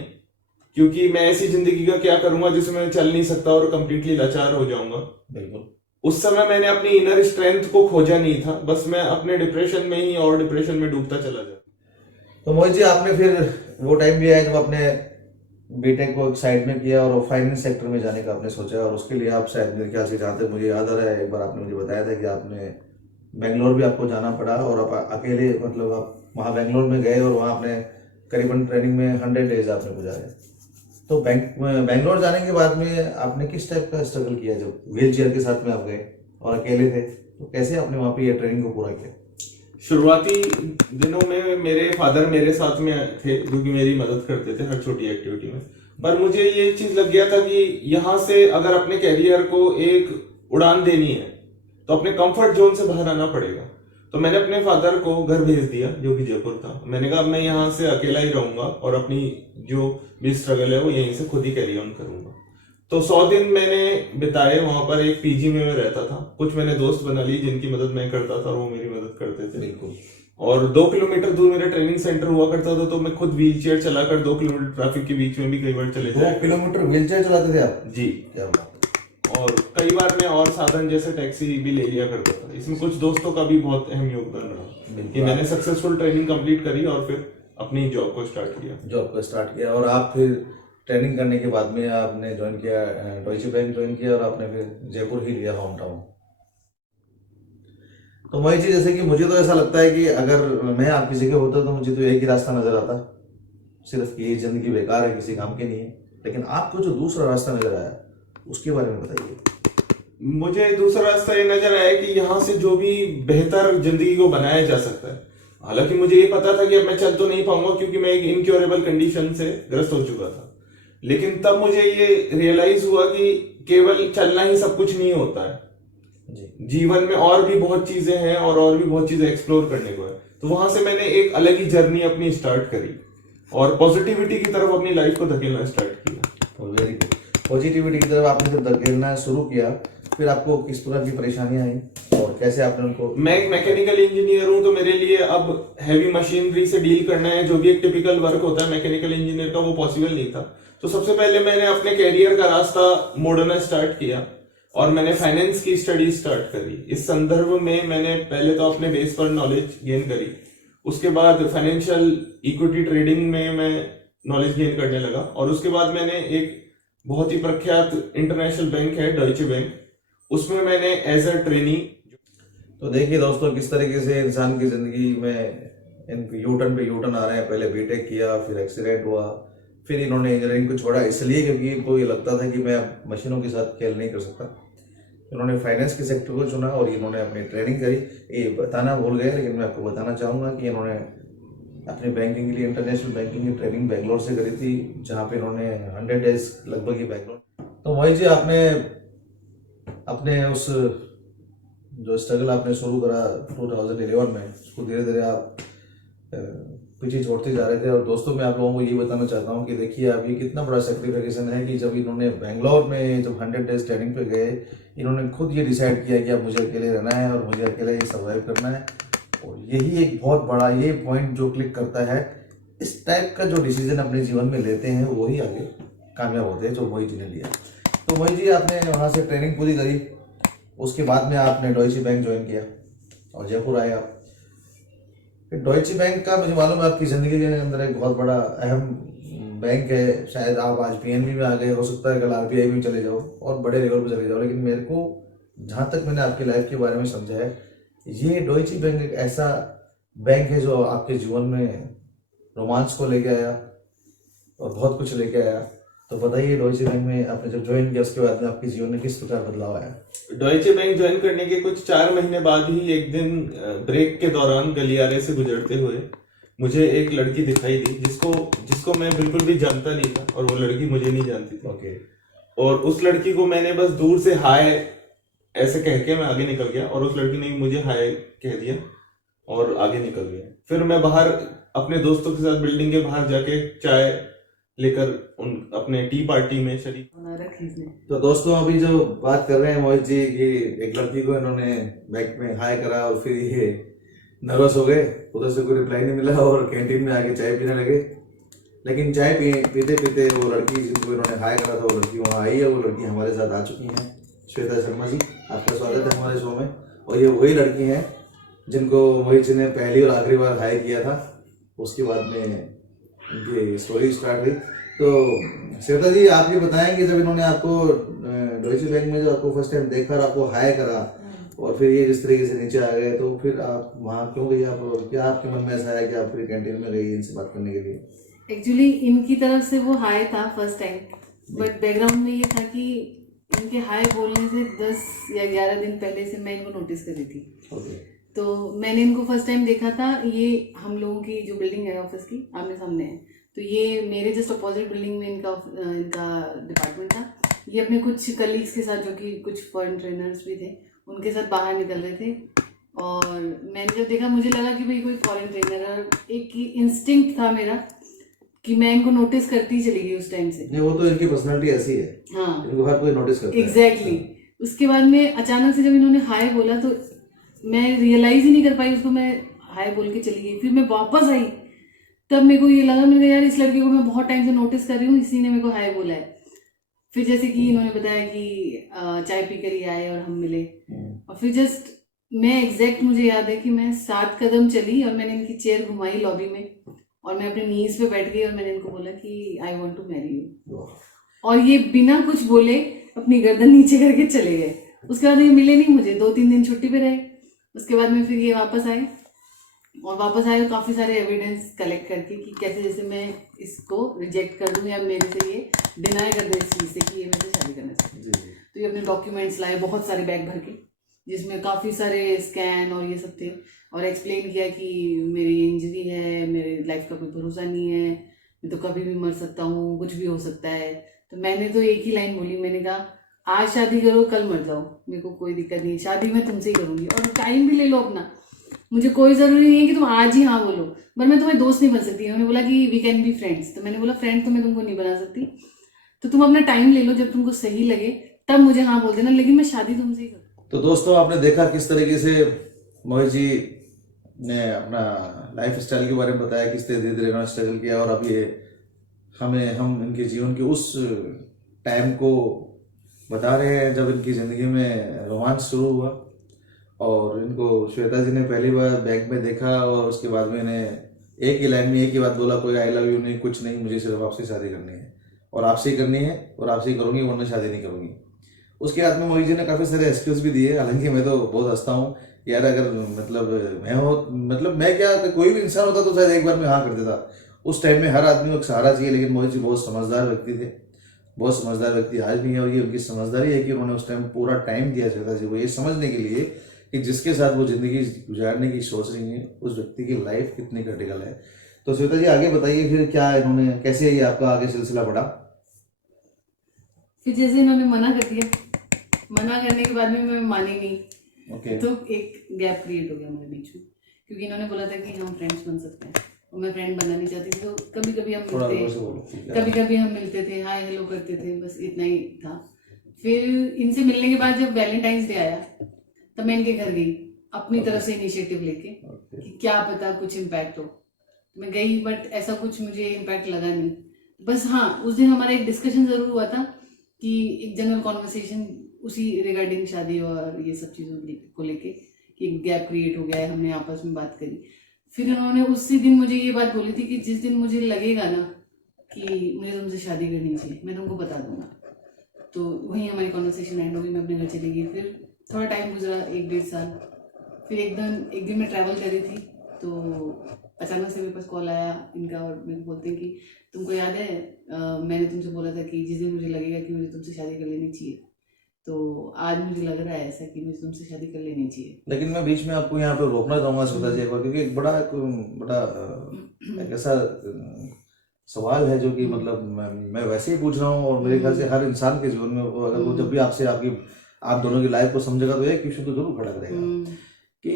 क्योंकि मैं ऐसी जिंदगी का क्या करूंगा जिसमें मैं चल नहीं सकता और कंप्लीटली लाचार हो जाऊंगा। बिल्कुल। उस समय मैंने अपनी इनर स्ट्रेंथ को खोजा नहीं था, बस मैं अपने डिप्रेशन में ही और डिप्रेशन में डूबता चला जाता। तो मोहित जी, आपने फिर वो टाइम भी आया जब आपने बीटेक को एक साइड में किया और फाइनेंस सेक्टर में जाने का आपने सोचा, और उसके लिए आप शायद मेरे ख्याल से, जहाँ तक मुझे याद आ रहा है, एक बार आपने मुझे बताया था कि आपने बेंगलोर भी आपको जाना पड़ा और आप अकेले मतलब आप वहाँ बेंगलोर में गए और वहाँ आपने करीबन ट्रेनिंग में 100 डेज आपने गुजारे। तो बेंगलोर जाने के बाद में आपने किस टाइप का स्ट्रगल किया? जब व्हील चेयर के साथ में आप गए और अकेले थे, तो कैसे आपने वहाँ पे ये ट्रेनिंग को पूरा किया? शुरुआती दिनों में मेरे फादर मेरे साथ में थे, जो कि मेरी मदद करते थे हर छोटी एक्टिविटी में। पर मुझे ये चीज लग गया था कि यहाँ से अगर अपने कैरियर को एक उड़ान देनी है तो अपने कंफर्ट जोन से बाहर आना पड़ेगा। तो मैंने अपने फादर को घर भेज दिया, जो कि जयपुर था। मैंने कहा मैं यहाँ से अकेला ही रहूंगा और अपनी जो भी स्ट्रगल है वो यहीं से खुद ही कैरी ऑन करूंगा। तो 100 दिन मैंने बिताए वहां पर। एक पीजी में मैं रहता था। कुछ मैंने दोस्त बना लिए जिनकी मदद मैं करता था और वो मेरी मदद करते थे। बिल्कुल। और 2 किलोमीटर दूर मेरा ट्रेनिंग सेंटर हुआ करता था, तो मैं खुद व्हील चेयर चलाकर 2 किलोमीटर ट्रैफिक के बीच में भी कई बार चले 2 किलोमीटर व्हील चेयर चलाते थे आप? जी। क्या बात। और कई बार मैं और साधन जैसे टैक्सी भी ले लिया करता था। इसमें कुछ दोस्तों का भी बहुत अहम योगदान रहा कि मैंने सक्सेसफुल ट्रेनिंग कंप्लीट करी और फिर अपनी जॉब को स्टार्ट किया। और आप फिर ट्रेनिंग करने के बाद में आपने ज्वाइन किया, डॉइचे बैंक ज्वाइन किया और आपने फिर जयपुर ही लिया होम टाउन। तो मोहित जी, जैसे कि मुझे तो ऐसा लगता है कि अगर मैं आपकी जगह होता तो मुझे तो एक ही रास्ता नजर आता, सिर्फ कि ये जिंदगी बेकार है, किसी काम की नहीं है। लेकिन आपको जो दूसरा रास्ता नजर आया उसके बारे में बताइए। मुझे दूसरा रास्ता ये नजर आया कि यहाँ से जो भी बेहतर जिंदगी को बनाया जा सकता है। हालांकि मुझे ये पता था कि अब मैं चल तो नहीं पाऊंगा, क्योंकि मैं एक इनक्योरेबल कंडीशन से ग्रस्त हो चुका था। लेकिन तब मुझे ये रियलाइज हुआ कि केवल चलना ही सब कुछ नहीं होता है। जीवन में और भी बहुत चीजें हैं और भी बहुत चीजें एक्सप्लोर करने को है। तो वहां से मैंने एक अलग ही जर्नी अपनी स्टार्ट करी और पॉजिटिविटी की तरफ अपनी लाइफ को धकेलना स्टार्ट किया। Very good. पॉजिटिविटी की तरफ आपने जब धकेलना शुरू किया, फिर आपको किस तरह की परेशानियां आई और कैसे आपने उनको? मैं एक मैकेनिकल इंजीनियर हूं, तो मेरे लिए अब हैवी मशीनरी से डील करना है, जो भी एक टिपिकल वर्क होता है मैकेनिकल इंजीनियर का, वो पॉसिबल नहीं था। तो सबसे पहले मैंने अपने कैरियर का रास्ता मोड़ना स्टार्ट किया और मैंने फाइनेंस की स्टडी स्टार्ट करी। इस संदर्भ में मैंने पहले तो अपने बेस पर नॉलेज गेन करी, उसके बाद फाइनेंशियल इक्विटी ट्रेडिंग में मैं नॉलेज गेन करने लगा और उसके बाद मैंने एक बहुत ही प्रख्यात इंटरनेशनल बैंक है डॉइचे बैंक, उसमें मैंने एज अ ट्रेनी। तो देखिए दोस्तों, किस तरीके से इंसान की जिंदगी में इन यूटर्न पे यूटर्न आ रहे हैं। पहले बीटेक किया, फिर एक्सीडेंट हुआ, फिर इन्होंने इंजीनियरिंग को छोड़ा इसलिए क्योंकि इनको ये लगता था कि मैं मशीनों के साथ खेल नहीं कर सकता। इन्होंने फाइनेंस के सेक्टर को चुना और इन्होंने अपनी ट्रेनिंग करी। ये बताना भूल गए, लेकिन मैं आपको बताना चाहूँगा कि इन्होंने अपनी बैंकिंग के लिए इंटरनेशनल बैंकिंग की ट्रेनिंग बेंगलोर से करी थी, जहाँ पे इन्होंने 100 डेज लगभग ही बेंगलोर। तो मोहित जी, आपने अपने उस जो स्ट्रगल आपने शुरू करा 2011 में, उसको धीरे धीरे आप पीछे छोड़ते जा रहे थे। और दोस्तों मैं आप लोगों को ये बताना चाहता हूँ कि देखिए आप ये कितना बड़ा सेक्रीफिकेशन है कि जब इन्होंने बेंगलोर में जब 100 डेज ट्रेनिंग पे गए, इन्होंने खुद ये डिसाइड किया कि अब मुझे अकेले रहना है और मुझे अकेले ये सर्वाइव करना है। और यही एक बहुत बड़ा ये पॉइंट जो क्लिक करता है, इस टाइप का जो डिसीजन अपने जीवन में लेते हैं वही आगे कामयाब होते हैं, जो मोहित जी ने लिया। तो मोहित जी आपने वहाँ से ट्रेनिंग पूरी करी, उसके बाद में आपने डॉइचे बैंक ज्वाइन किया और जयपुर आए आप। फिर डॉइचे बैंक का मुझे मालूम है आपकी ज़िंदगी के अंदर एक बहुत बड़ा अहम बैंक है। शायद आप आज पीएनबी में आ गए, हो सकता है कल आरबीआई में चले जाओ और बड़े लेवल पर चले जाओ, लेकिन मेरे को जहाँ तक मैंने आपकी लाइफ के बारे में समझा है, ये डॉइचे बैंक एक ऐसा बैंक है जो आपके जीवन में रोमांच को लेके आया और बहुत कुछ लेके आया। तो बताइए डॉइचे बैंक में आपने जब ज्वाइन किया उसके बाद में आपके जीवन में किस प्रकार बदलाव आया? डॉइचे बैंक ज्वाइन करने के कुछ 4 महीने बाद ही एक दिन ब्रेक के दौरान गलियारे से गुजरते हुए मुझे एक लड़की दिखाई दी, जिसको मैं बिल्कुल भी जानता नहीं था और वो लड़की मुझे नहीं जानती थी। ओके। और उस लड़की को मैंने बस दूर से हाय ऐसे कह के मैं आगे निकल गया और उस लड़की ने मुझे हाय कह दिया और आगे निकल गया। फिर मैं बाहर अपने दोस्तों के साथ बिल्डिंग के बाहर जाके चाय लेकर उन अपने टी पार्टी में शरीक। तो दोस्तों अभी जो बात कर रहे हैं मोहित जी कि एक लड़की को इन्होंने बैंक में हाय करा और फिर ये नर्वस हो गए, उधर से कोई रिप्लाई नहीं मिला और कैंटीन में आके चाय पीने लगे। लेकिन चाय पीते पीते वो लड़की जिनको इन्होंने हाय करा था वो लड़की वहाँ आई है। वो लड़की हमारे साथ आ चुकी हैं। श्वेता शर्मा जी, आपका स्वागत है हमारे शो में। और ये वही लड़की हैं जिनको मोहित जी ने पहली और आखिरी बार हाय किया था। उसके बाद में ये स्टोरी स्टार्ट हुई। तो श्वेता जी आप ये बताएं कि जब इन्होंने आपको डॉइचे बैंक में जो आपको फर्स्ट टाइम देखा और आपको हाय करा और फिर ये जिस तरीके से नीचे आ गए, तो फिर आप वहाँ क्यों गई? आप क्या आपके मन में ऐसा आया कि आप फिर कैंटीन में गई इनसे बात करने के लिए? एक्चुअली इनकी तरफ से वो हाय था फर्स्ट टाइम, बट बैकग्राउंड में ये था कि इनके हाय बोलने से 10 या 11 दिन पहले से मैं इनको नोटिस कर रही थी। तो मैंने इनको फर्स्ट टाइम देखा था, ये हम लोगों की जो बिल्डिंग है ऑफिस की आमने सामने है, तो ये मेरे जस्ट अपोजिट बिल्डिंग में इनका डिपार्टमेंट था। ये अपने कुछ कलीग्स के साथ जो कि कुछ फॉरेन ट्रेनर्स भी थे उनके साथ बाहर निकल रहे थे। और मैंने जब देखा मुझे लगा कि भाई कोई फॉरेन ट्रेनर है। एक इंस्टिंक्ट था मेरा कि मैं इनको नोटिस करती चली गई उस टाइम से। नहीं, वो तो इनकी पर्सनालिटी ऐसी है। हाँ, इनको हर कोई नोटिस करता है। एग्जैक्टली। उसके बाद में अचानक से जब इन्होंने हाय बोला तो मैं रियलाइज ही नहीं कर पाई उसको, मैं हाय बोल के चली गई। फिर मैं वापस आई तब मेरे को ये लगा, मैंने कहा यार इस लड़के को मैं बहुत टाइम से नोटिस कर रही हूँ, इसी ने मेरे को हाय बोला है। फिर जैसे कि इन्होंने बताया कि चाय पी कर ही आए और हम मिले। और फिर जस्ट मैं एग्जैक्ट मुझे याद है कि मैं 7 कदम चली और मैंने इनकी चेयर घुमाई लॉबी में और मैं अपने नीज पे बैठ गई और मैंने इनको बोला कि I want to marry you. और ये बिना कुछ बोले अपनी गर्दन नीचे करके चले गए। उसके बाद ये मिले नहीं मुझे, 2-3 दिन छुट्टी पे रहे। उसके बाद में फिर ये वापस आए और काफ़ी सारे एविडेंस कलेक्ट करके कि कैसे जैसे मैं इसको रिजेक्ट कर दूँ या मेरे से ये डिनाई कर दे इस चीज़ से कि ये मेरे से शादी करना चाहिए। तो ये अपने डॉक्यूमेंट्स लाए बहुत सारे बैग भर के, जिसमें काफ़ी सारे स्कैन और ये सब थे, और एक्सप्लेन किया कि मेरी इंजरी है, मेरे लाइफ का कोई भरोसा नहीं है, मैं तो कभी भी मर सकता हूँ, कुछ भी हो सकता है। तो मैंने तो एक ही लाइन बोली, मैंने कहा आज शादी करो कल मर जाओ, मेरे को कोई दिक्कत नहीं, शादी मैं तुमसे ही करूँगी और टाइम भी ले लो अपना, मुझे कोई ज़रूरी नहीं है कि तुम आज ही हाँ बोलो, पर मैं तुम्हें दोस्त नहीं बन सकती। उन्होंने बोला कि वी कैन बी फ्रेंड्स। तो मैंने बोला फ्रेंड तो मैं तुमको नहीं बना सकती, तो तुम अपना टाइम ले लो, जब तुमको सही लगे तब मुझे हाँ बोल देना, लेकिन मैं शादी तुमसे ही करूँ। तो दोस्तों आपने देखा किस तरीके से मोहित जी ने अपना लाइफ स्टाइल के बारे में बताया, किस तरह धीरे धीरे इन्होंने स्ट्रगल किया और अब ये हम इनके जीवन के उस टाइम को बता रहे हैं जब इनकी ज़िंदगी में रोमांच शुरू हुआ। और इनको श्वेता जी ने पहली बार बैंक में देखा और उसके बाद में इन्हें एक ही लाइन में एक ही बात बोला, कोई आई लव यू नहीं, कुछ नहीं, मुझे सिर्फ आपसे शादी करनी है और आपसे ही करनी है और आपसे ही करूँगी, वरना शादी नहीं करूँगी। उसके बाद में मोहित जी ने काफ़ी सारे एक्सक्यूज भी दिए, हालांकि मैं तो बहुत हंसता हूँ यार, अगर मैं क्या, कोई भी इंसान होता तो शायद एक बार में हाँ कर देता। उस टाइम में हर आदमी को एक सहारा चाहिए, लेकिन मोहित जी बहुत समझदार व्यक्ति थे, बहुत समझदार व्यक्ति आज भी है। और ये उनकी समझदारी है कि उन्होंने उस टाइम पूरा टाइम दिया श्वेता जी को ये समझने के लिए कि जिसके साथ वो जिंदगी गुजारने की सोच रही है उस व्यक्ति की लाइफ कितनी क्रिटिकल है। तो श्वेता जी आगे बताइए फिर क्या इन्होंने, कैसे ये आपका आगे सिलसिला बढ़ा? फिर जैसे इन्होंने मना कर दिया, मना करने के बाद में मैं मानी नहीं, ओके तो एक गैप क्रिएट हो गया हमारे बीच में, क्योंकि इन्होंने बोला था कि हम फ्रेंड्स बन सकते हैं और मैं फ्रेंड बनना नहीं चाहती थी। तो कभी कभी हम थोड़ा मिलते, जोर से बोलो ठीक है। कभी कभी हम मिलते थे, हाय हेलो करते थे, बस इतना ही था। फिर इनसे मिलने के बाद जब वैलेंटाइंस डे आया तब मैं इनके घर गई अपनी तरफ से इनिशिएटिव लेके ओके कि क्या पता कुछ इम्पैक्ट हो। मैं गई बट ऐसा कुछ मुझे इम्पैक्ट लगा नहीं। बस हाँ, उस दिन हमारा एक डिस्कशन जरूर हुआ था कि एक जनरल कॉन्वर्सेशन उसी रिगार्डिंग शादी और ये सब चीज़ों को लेके कि गैप क्रिएट हो गया है, हमने आपस में बात करी। फिर उन्होंने उसी दिन मुझे ये बात बोली थी कि जिस दिन मुझे लगेगा ना कि मुझे तुमसे शादी करनी चाहिए मैं तुमको बता दूंगा। तो वहीं हमारी कॉन्वर्सेशन एंड हो गई, मैं अपने घर चली गई। फिर थोड़ा टाइम गुजरा, 1-1.5 साल। फिर एक दिन मैं ट्रैवल कर रही थी तो अचानक से मेरे पास कॉल आया इनका और मेरे को बोलते हैं कि तुमको याद है मैंने तुमसे बोला था कि जिस दिन मुझे लगेगा कि मुझे तुमसे शादी कर लेनी चाहिए, तो आज मुझे लग रहा है ऐसा कि मुझे तुमसे शादी कर लेनी चाहिए। लेकिन मैं बीच में आपको यहाँ पे रोकना चाहूंगा श्वेता जी एक बार, क्योंकि एक बड़ा एक ऐसा सवाल है जो कि मतलब मैं वैसे ही पूछ रहा हूँ और मेरे ख्याल से हर इंसान के जीवन में अगर वो जब भी आपसे आप दोनों की लाइफ को समझेगा तो एक क्वेश्चन तो जरूर खड़ा करेगा कि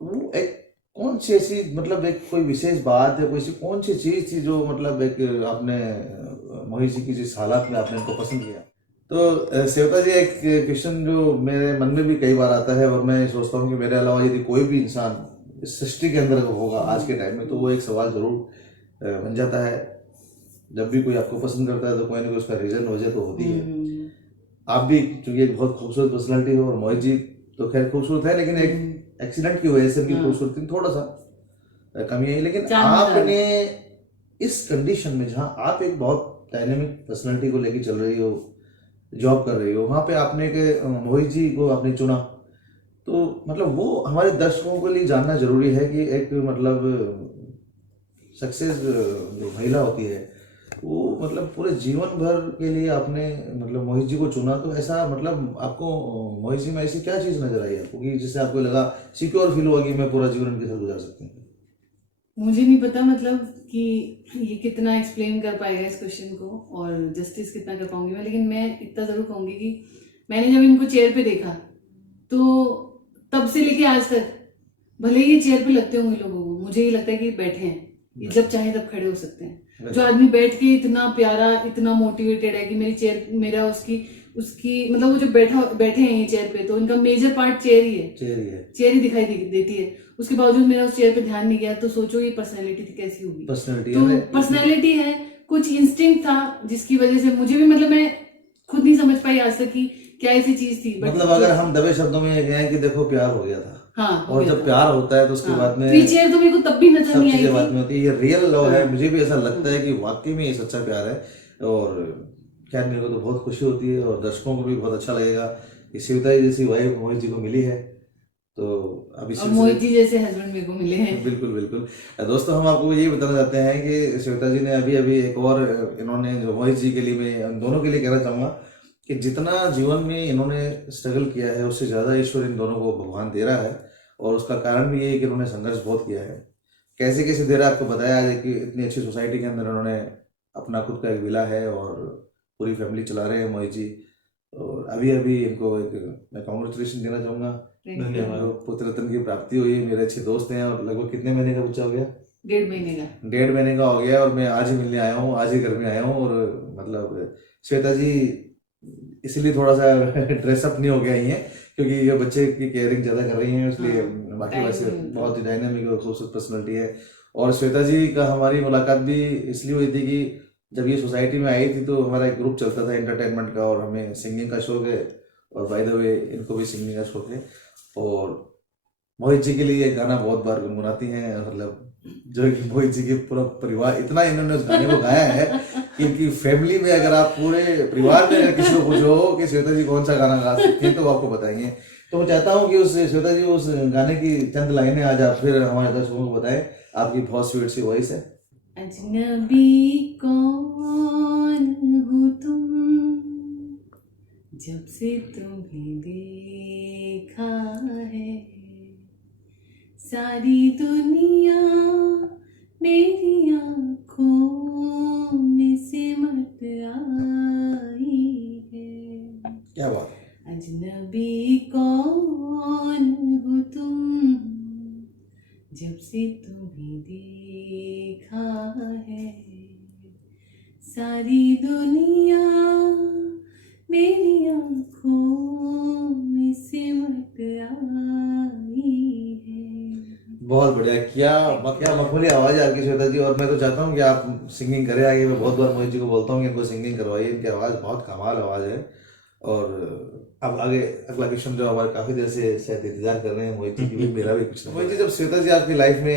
वो एक कौन सी ऐसी मतलब एक कोई विशेष बात है, कोई सी कौन सी चीज थी जो मतलब एक आपने मोहित जी की जिस हालात में आपने इनको पसंद किया। तो श्वेता जी एक क्वेश्चन जो मेरे मन में भी कई बार आता है और मैं सोचता हूँ कि मेरे अलावा यदि कोई भी इंसान इस सृष्टि के अंदर होगा आज के टाइम में तो वो एक सवाल जरूर बन जाता है। जब भी कोई आपको पसंद करता है तो कोई ना कोई उसका रीजन वजह तो होती है। आप भी चूंकि एक बहुत खूबसूरत पर्सनालिटी हो और मोहित जी तो खैर खूबसूरत है, लेकिन एक एक्सीडेंट की वजह से उनकी खूबसूरती में थोड़ा सा कमी आई। लेकिन आपने इस कंडीशन में जहाँ आप एक बहुत डायनेमिक पर्सनालिटी को लेकर चल रही हो, जॉब कर रही हो, वहाँ पे आपने के मोहित जी को आपने चुना, तो मतलब वो हमारे दर्शकों के लिए जानना जरूरी है कि एक मतलब सक्सेस जो महिला होती है वो मतलब पूरे जीवन भर के लिए आपने मतलब मोहित जी को चुना। तो ऐसा मतलब आपको मोहित जी में ऐसी क्या चीज़ नजर आई आपको कि जिससे आपको लगा सिक्योर फील हुआ कि मैं पूरा जीवन इनके साथ गुजार सकती हूँ। मुझे नहीं पता मतलब कि ये कितना एक्सप्लेन कर पाएगा इस क्वेश्चन को और जस्टिस कितना कर पाऊंगी मैं, लेकिन मैं इतना जरूर कहूंगी कि मैंने जब इनको चेयर पे देखा तो तब से लेके आज तक भले ही ये चेयर पे लगते होंगे लोगों को, मुझे ये लगता है कि बैठे हैं, ये जब चाहे तब खड़े हो सकते हैं। जो आदमी बैठ के इतना प्यारा इतना मोटिवेटेड है कि मेरी चेयर मेरा उसकी मतलब वो जो बैठे हैं ये चेयर पे, तो इनका मेजर पार्ट चेयर ही है, चेयर ही दिखाई देती है। उसके बावजूद मेरा उस चेयर पे ध्यान नहीं गया, तो सोचो ये पर्सनैलिटी कैसी होगी। तो पर्सनैलिटी है, कुछ इंस्टिंक्ट था जिसकी वजह से मुझे भी मतलब मैं खुद नहीं समझ पाई आज तक कि क्या ऐसी चीज थी। मतलब अगर हम दबे शब्दों में कहें कि देखो प्यार हो गया था, हाँ, और जब प्यार होता है तो उसके बाद में चेयर तो मेरे को तब भी नजर नहीं आई थी। बाद में होती है ये रियल लव है। मुझे भी ऐसा लगता है कि वाकई में ये सच्चा प्यार है। और खैर मेरे को तो बहुत खुशी होती है और दर्शकों को भी बहुत अच्छा लगेगा कि श्वेता जी जैसी वाइफ मोहित जी को मिली है। तो अभी मोहित जी जैसे हस्बैंड मेरे को मिले हैं। बिल्कुल बिल्कुल। दोस्तों हम आपको ये बताना चाहते हैं कि श्वेता जी ने अभी एक और इन्होंने जो मोहित जी के लिए मैं दोनों के लिए कहना चाहूँगा कि जितना जीवन में इन्होंने स्ट्रगल किया है उससे ज़्यादा ईश्वर इन दोनों को भगवान दे रहा है। और उसका कारण भी ये है कि इन्होंने संघर्ष बहुत किया है। कैसे कैसे दे रहा है आपको बताया है कि इतनी अच्छी सोसाइटी के अंदर इन्होंने अपना खुद का एक विला है और पूरी फैमिली चला रहे हैं मोहित जी। और अभी इनको एक मैं कॉन्ग्रेचुलेशन देना चाहूँगा। धन्यवाद। पुत्र रत्न की प्राप्ति हुई। मेरे अच्छे दोस्त हैं और लगभग कितने महीने का बच्चा हो गया? 1.5 महीने का हो गया और मैं आज ही मिलने आया हूँ, आज ही घर में आया हूँ। और मतलब श्वेता जी इसलिए थोड़ा सा ड्रेसअप नहीं हो गया ही है क्योंकि ये बच्चे की केयरिंग ज़्यादा कर रही हैं, इसलिए बाकी वैसे बहुत ही डायनामिक और खूबसूरत पर्सनैलिटी है। और श्वेता जी का हमारी मुलाकात भी इसलिए हुई थी कि जब ये सोसाइटी में आई थी तो हमारा एक ग्रुप चलता था एंटरटेनमेंट का और हमें सिंगिंग का शौक है और बाय द वे इनको भी सिंगिंग का शौक है। और मोहित जी के लिए ये गाना बहुत बार गुनगुनाती हैं, मतलब जो है कि मोहित जी के पूरा परिवार इतना इन्होंने उस गाने को गाया है कि इनकी फैमिली में अगर आप पूरे परिवार में अगर किसी को पूछो कि श्वेता जी कौन सा गाना गा सकती हैं तो वो आपको बताएंगे। तो मैं चाहता हूँ कि उस श्वेता जी उस गाने की चंद लाइनें आज आप फिर हमारे दर्शकों को बताएं। आपकी बहुत स्वीट सी वॉइस है। अजनबी कौन हो तुम, जब से तुम्हें देखा है, सारी दुनिया मेरी आँखों में सिमट आई है। क्या बात। अजनबी कौन जैसे तुम्हें देखा है, सारी दुनिया मेरी आंखों में सिमट आई है। बहुत बढ़िया, क्या मखमली आवाज है आपकी श्वेता जी। और मैं तो चाहता हूँ कि आप सिंगिंग करें आगे। मैं बहुत बार मोहित जी को बोलता हूँ कि इनको सिंगिंग करवाइए, इनकी आवाज़ बहुत कमाल आवाज़ है। और अब आगे अगला क्वेश्चन जो हमारे काफ़ी देर से शायद इंतजार कर रहे हैं मोहित जी की, भी मेरा भी कुछ मोहित जी, जब श्वेता जी आपकी लाइफ में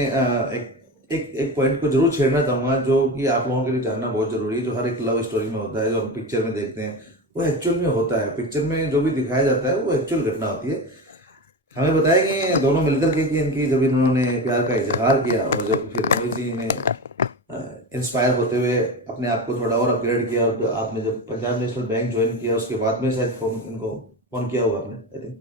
एक पॉइंट को जरूर छेड़ना चाहूँगा जो कि आप लोगों के लिए जानना बहुत जरूरी है, जो हर एक लव स्टोरी में होता है, जो हम पिक्चर में देखते हैं वो एक्चुअल में होता है। पिक्चर में जो भी दिखाया जाता है वो एक्चुअल घटना होती है। हमें बताया कि दोनों मिलकर के कि इनकी जब इन्होंने प्यार का इजहार किया और जब फिर मोहित जी ने इंस्पायर होते हुए अपने आप को थोड़ा और अपग्रेड किया, और आपने जब पंजाब नेशनल बैंक ज्वाइन किया उसके बाद में शायद इनको फ़ोन किया होगा आपने, आई थिंक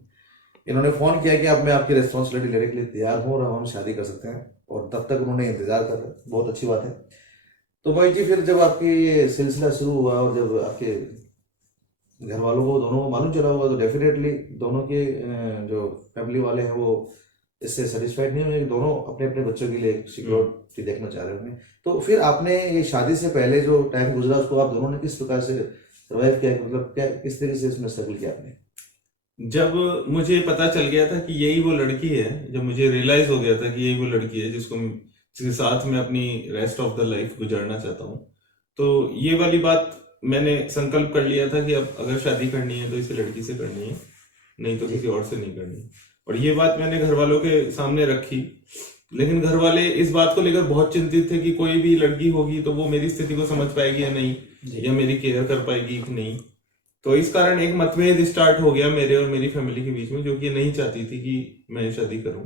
इन्होंने फ़ोन किया कि अब मैं आपकी रिस्पॉन्सिबिलिटी लेने के लिए तैयार हूँ और हम शादी कर सकते हैं, और तब तक उन्होंने इंतज़ार कर रहा। बहुत अच्छी बात है। तो मोहित जी, फिर जब आपकी ये सिलसिला शुरू हुआ और जब आपके घर वालों को दोनों को मालूम चला होगा, तो डेफिनेटली दोनों के जो फैमिली वाले हैं वो इससे सेटिस्फाइड नहीं होंगे कि दोनों अपने अपने बच्चों के लिए सिक्योरिटी देखना चाह रहे होंगे। तो फिर आपने ये शादी से पहले जो टाइम गुजरा उसको आप दोनों ने किस प्रकार से सर्वाइव किया, मतलब क्या किस तरीके से इसमें स्ट्रगल किया आपने? जब मुझे पता चल गया था कि यही वो लड़की है, जब मुझे रियलाइज हो गया था कि यही वो लड़की है जिसके साथ मैं अपनी रेस्ट ऑफ द लाइफ गुजारना चाहता हूँ, तो ये वाली बात मैंने संकल्प कर लिया था कि अब अगर शादी करनी है तो इसी लड़की से करनी है, नहीं तो किसी और से नहीं करनी। और ये बात मैंने घर वालों के सामने रखी, लेकिन घर वाले इस बात को लेकर बहुत चिंतित थे कि कोई भी लड़की होगी तो वो मेरी स्थिति को समझ पाएगी या नहीं, या मेरी केयर कर पाएगी कि नहीं। तो इस कारण एक मतभेद स्टार्ट हो गया मेरे और मेरी फैमिली के बीच में, जो कि नहीं चाहती थी कि मैं शादी करूं,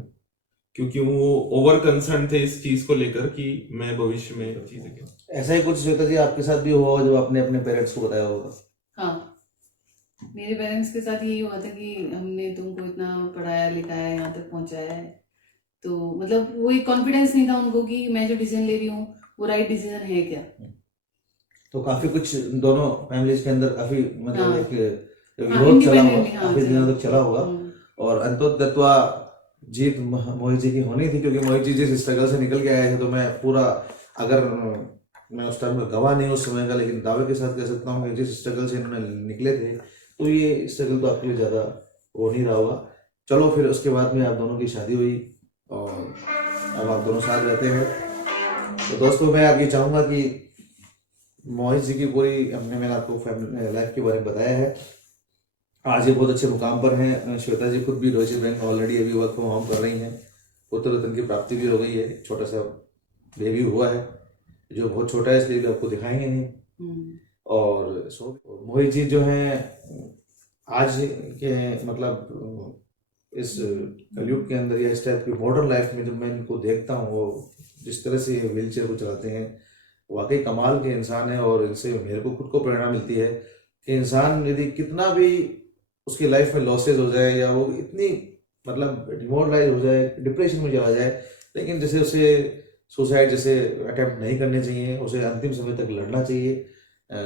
क्योंकि वो ओवर कंसर्न थे इस चीज को लेकर कि मैं भविष्य में चीजें क्या। ऐसा ही कुछ श्वेता जी आपके साथ भी हुआ होगा जब आपने अपने पेरेंट्स को बताया होगा? हाँ, मेरे पेरेंट्स के साथ यही हुआ था कि हमने तुमको इतना पढ़ाया लिखाया यहाँ तक पहुँचाया है, तो मतलब वो एक कॉन्फिडेंस नहीं था उनको कि मैं जो डिसीजन ले रही हूँ वो राइट डिसीजन है क्या। तो काफी कुछ दोनों फैमिलीज के अंदर काफी मतलब हाँ। एक विरोध चला होगा, हाँ, काफी दिनों तक चला होगा, और अंततः जीत मोहित जी की होनी थी, क्योंकि मोहित जी जिस स्ट्रगल से निकल के आए थे, तो मैं पूरा, अगर मैं उस टाइम में गवाह नहीं उस समय का, लेकिन दावे के साथ कह सकता हूँ कि जिस स्ट्रगल से इन्होंने निकले थे, तो ये स्ट्रगल तो आपके लिए ज़्यादा हो नहीं रहा होगा। चलो फिर उसके बाद में आप दोनों की शादी हुई और अब आप दोनों साथ रहते हैं। तो दोस्तों, मैं आप ये चाहूँगा कि मोहित जी की पूरी मैंने आपको फैमिली लाइफ के बारे में बताया है। आज ये बहुत अच्छे मुकाम पर हैं। श्वेता जी खुद भी डॉइचे बैंक ऑलरेडी अभी वर्क फ्रॉम होम कर रही हैं। पुत्र रत्न की प्राप्ति भी हो गई है, छोटा सा बेबी हुआ है जो बहुत छोटा है, इसलिए आपको दिखाएंगे नहीं। और मोहित जी जो हैं आज के मतलब इस कलयुग के अंदर या इस टाइप की मॉडर्न लाइफ में जब मैं इनको देखता हूँ, वो जिस तरह से व्हील चेयर को चलाते हैं, वाकई कमाल के इंसान है। और इनसे मेरे को खुद को प्रेरणा मिलती है कि इंसान यदि कितना भी उसकी लाइफ में लॉसेज हो जाए या वो इतनी मतलब डिमोरलाइज हो जाए, डिप्रेशन में चला जाए, लेकिन जैसे उसे सुसाइड जैसे अटेम्प्ट नहीं करने चाहिए, उसे अंतिम समय तक लड़ना चाहिए,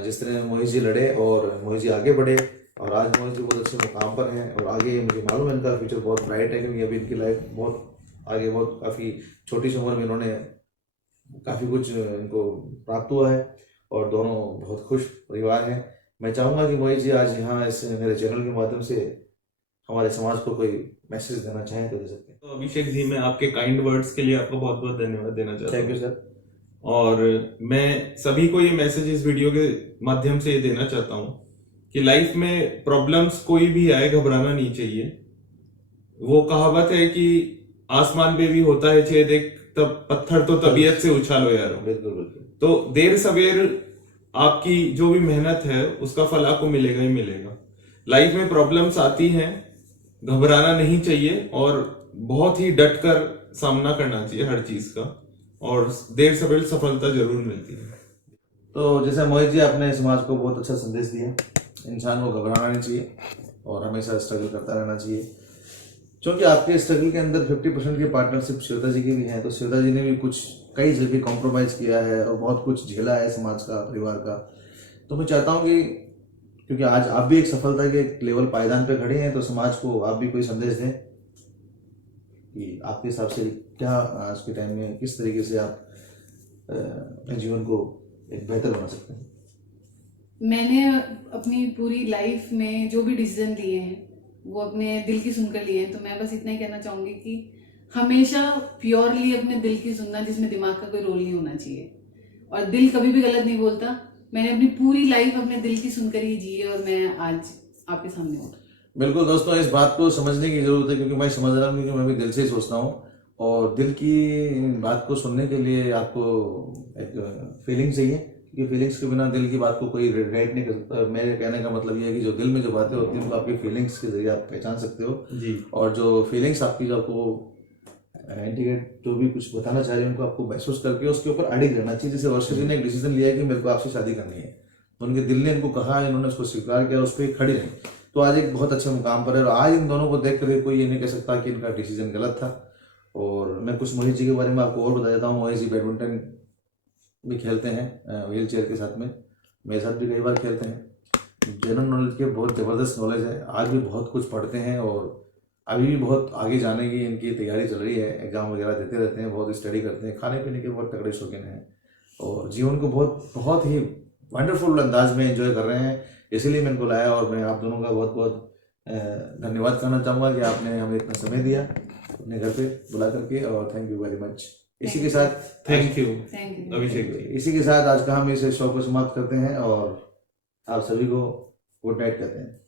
जिस तरह मोहित जी लड़े और मोहित जी आगे बढ़े। और आज मोहित जी बहुत अच्छे मुकाम पर हैं और आगे मुझे मालूम है इनका फ्यूचर बहुत ब्राइट है, क्योंकि अभी इनकी लाइफ बहुत आगे, बहुत काफ़ी छोटी सी उम्र में इन्होंने काफ़ी कुछ इनको प्राप्त हुआ है और दोनों बहुत खुश परिवार हैं। मैं चाहूँगा कि मोहित जी आज यहाँ इस मेरे चैनल के माध्यम से हमारे समाज को कोई मैसेज देना चाहें तो दे सकते हैं। तो अभिषेक जी, मैं आपके काइंड वर्ड्स के लिए आपको बहुत बहुत धन्यवाद देना चाहता हूँ। Thank you sir. और मैं सभी को ये मैसेज इस वीडियो के माध्यम से ये देना चाहता हूँ कि लाइफ में प्रॉब्लम्स कोई भी आए, घबराना नहीं चाहिए। वो कहावत है कि आसमान पे भी होता है छेद, एक तब पत्थर तो तबीयत से उछालो यारो। बिल्कुल बिल्कुल। तो देर सवेर आपकी जो भी मेहनत है उसका फल आपको मिलेगा ही मिलेगा। लाइफ में प्रॉब्लम्स आती हैं, घबराना नहीं चाहिए और बहुत ही डट कर सामना करना चाहिए हर चीज का, और देर सवेर सफलता जरूर मिलती है। तो जैसे मोहित जी आपने समाज को बहुत अच्छा संदेश दिया, इंसान को घबराना नहीं चाहिए और हमेशा स्ट्रगल करता रहना चाहिए। क्योंकि आपके स्ट्रगल के अंदर 50% की पार्टनरशिप श्वेता जी की भी है, तो श्वेता जी ने भी कुछ कई जगह कॉम्प्रोमाइज़ किया है और बहुत कुछ झेला है समाज का, परिवार का। तो मैं चाहता हूँ कि क्योंकि आज आप भी एक सफलता के लेवल पायदान पे खड़े हैं, तो समाज को आप भी कोई संदेश दें। कि आपके हिसाब से क्या आज के टाइम में किस तरीके से आप अपने जीवन को एक बेहतर बना सकते हैं? मैंने अपनी पूरी लाइफ में जो भी डिसीजन लिए हैं वो अपने दिल की सुनकर लिए हैं, तो मैं बस इतना ही कहना चाहूँगी कि हमेशा प्योरली अपने दिल की सुनना, जिसमें दिमाग का कोई रोल नहीं होना चाहिए, और दिल कभी भी गलत नहीं बोलता। मैंने अपनी पूरी लाइफ अपने दिल की सुनकर ही जी है और मैं आज आपके सामने हूँ। बिल्कुल दोस्तों, इस बात को समझने की जरूरत है, क्योंकि मैं समझ रहा हूँ, क्योंकि मैं भी दिल से ही सोचता हूँ, और दिल की बात को सुनने के लिए आपको एक फीलिंग चाहिए, क्योंकि फीलिंग्स के बिना दिल की बात को कोई रिलेट नहीं कर सकता। मेरे कहने का मतलब ये है कि जो दिल में जो बातें होती हैं उनको आपकी फीलिंग्स के जरिए आप पहचान सकते हो जी। और जो फीलिंग्स आपकी जो आपको इंडिकेट जो भी कुछ बताना चाह रही है उनको आपको महसूस करके उसके ऊपर अडिग रहना चाहिए। जैसे वर्षा जी ने एक डिसीजन लिया कि मेरे को आपसे शादी करनी है, तो उनके दिल ने इनको कहा, इन्होंने उसको स्वीकार किया, उस पर खड़ी रही, तो आज एक बहुत अच्छे मुकाम पर है। और आज इन दोनों को देख कर कोई ये नहीं कह सकता कि इनका डिसीजन गलत था। और मैं कुछ मोहित जी के बारे में आपको और बता देता हूँ। मोहित जी बैडमिंटन भी खेलते हैं व्हील चेयर के साथ में, मेरे साथ भी कई बार खेलते हैं। जनरल नॉलेज के बहुत ज़बरदस्त नॉलेज है, आज भी बहुत कुछ पढ़ते हैं और अभी भी बहुत आगे जाने की इनकी तैयारी चल रही है। एग्जाम वगैरह देते रहते हैं, बहुत स्टडी करते हैं, खाने पीने के बहुत तगड़े शौकीन हैं और जीवन को बहुत बहुत ही वंडरफुल अंदाज में एंजॉय कर रहे हैं। इसीलिए मैं इनको लाया और मैं आप दोनों का बहुत बहुत धन्यवाद करना चाहूँगा कि आपने हमें इतना समय दिया अपने घर पे बुला करके, और थैंक यू वेरी मच। इसी के साथ thank you thank you. Abhishek ji. इसी के साथ आज का हम इस शो को समाप्त करते हैं और आप सभी को गुड नाइट कहते हैं।